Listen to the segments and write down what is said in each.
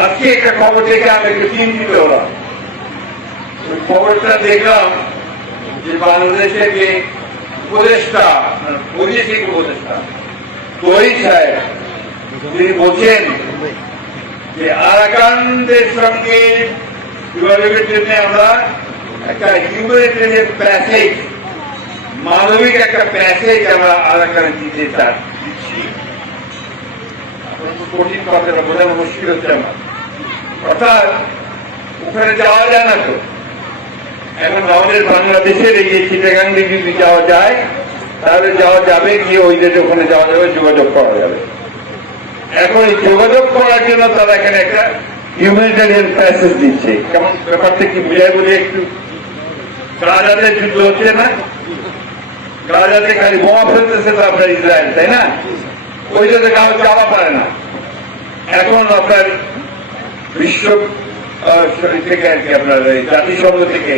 আজকে একটা খবর দেখে আমি একটু চিন্তিত হলাম। খবরটা দেখলাম যে বাংলাদেশের যে উপদেষ্টা, বৈদেশিক উপদেষ্টা তহিদ সাহেব, তিনি বলছেন যে আরাকানদের সঙ্গে যোগাযোগের জন্য আমরা একটা হিউম্যানিটেরিয়ান প্যাসেজ, মানবিক একটা প্যাসেজ আমরা আরাকানে দিতে দিচ্ছি। কঠিন কথাটা বোঝানো মুশকিল হচ্ছে আমার। অর্থাৎ ওখানে যাওয়া যায় না তো। এখন আমাদের বাংলাদেশের এই যে চিটাগাং দিকে যদি যাওয়া যায় তাহলে যাওয়া যাবে, গিয়ে ওই দেশে ওখানে যাওয়া যাবে, যোগাযোগ করা যাবে। এখন এই যোগাযোগ করার জন্য তারা এখানে একটা হিউম্যানিটেরিয়ান প্যাসেজ দিচ্ছে। কেমন ব্যাপারটা কি বুঝায় বলে একটু, গাজাতে যুদ্ধ হচ্ছে না, গাজাতে খালি বোমা ফেলতেছে তো আপনার ইসরায়েল, তাই না? ওই দেশে কাউ যাওয়া পারে না। এখন আপনার বিশ্ব থেকে আর কি আপনার জাতিসংঘ থেকে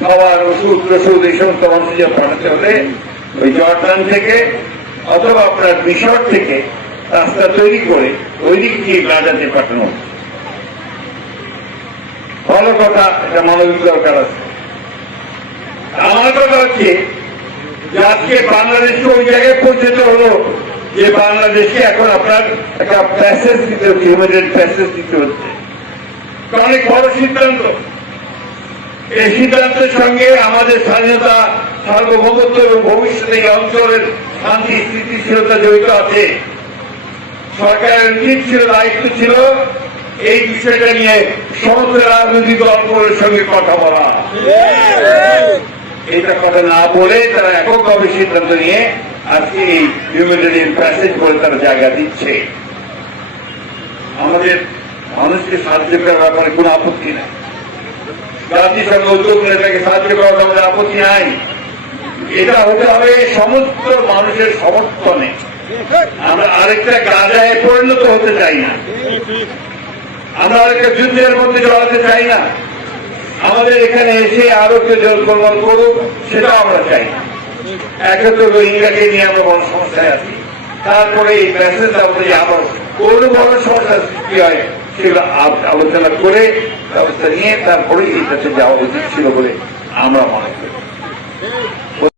খাবার, ওষুধ টষুধ এই সমস্ত মানুষদের পাঠাতে হলে ওই জর্ডান থেকে অথবা আপনার মিশর থেকে রাস্তা তৈরি করে ওই দিক দিয়ে গাজাতে পাঠানো। ভালো কথা, এটা মানবিক দরকার আছে। আমার কথা হচ্ছে যে আজকে বাংলাদেশকে ওই জায়গায় পৌঁছতে হলো যে বাংলাদেশকে এখন আপনার একটা প্যাসেজ দিতে হচ্ছে, হিউম্যানিটেরিয়ান প্যাসেজ দিতে হচ্ছে। অনেক বড় সিদ্ধান্ত। এই সিদ্ধান্তের সঙ্গে আমাদের স্বাধীনতা, সার্বভৌমত্ব এবং ভবিষ্যতে এই অঞ্চলের শান্তি স্থিতিশীলতা জড়িত আছে। সরকারের উচিত ছিল, দায়িত্ব ছিল এই বিষয়টা নিয়ে সমস্ত রাজনৈতিক দলগুলোর সঙ্গে কথা বলা। এইটা কথা না বলে তারা এককভাবে সিদ্ধান্ত নিয়ে আজকে এই হিউম্যানিটেরিয়ান প্যাসেজ বলে তারা জায়গা দিচ্ছে। আমাদের মানুষকে সাহায্য করার ব্যাপারে কোন আপত্তি নাই, জাতিসংঘ উদ্যোগ নিয়ে তাকে সাহায্য করার ব্যাপারে আপত্তি নাই। এটা হতে হবে সমস্ত মানুষের সমর্থনে। আমরা আরেকটা গাজায় পরিণত হতে চাই না, আমরা আরেকটা যুদ্ধের মধ্যে জড়াতে চাই না। আমাদের এখানে এসে আরো কেউ জলকলমল করুক সেটাও আমরা চাই না। একে তো রোহিঙ্গাকে নিয়ে আমরা বড় সমস্যায় আছি, তারপরে এই মেসেজ আমাদের আবার কোন বড় সমস্যার সৃষ্টি হয় সেগুলো আলোচনা করে ব্যবস্থা নিয়ে তারপরে এইটাতে যাওয়া উচিত ছিল বলে আমরা মনে করি।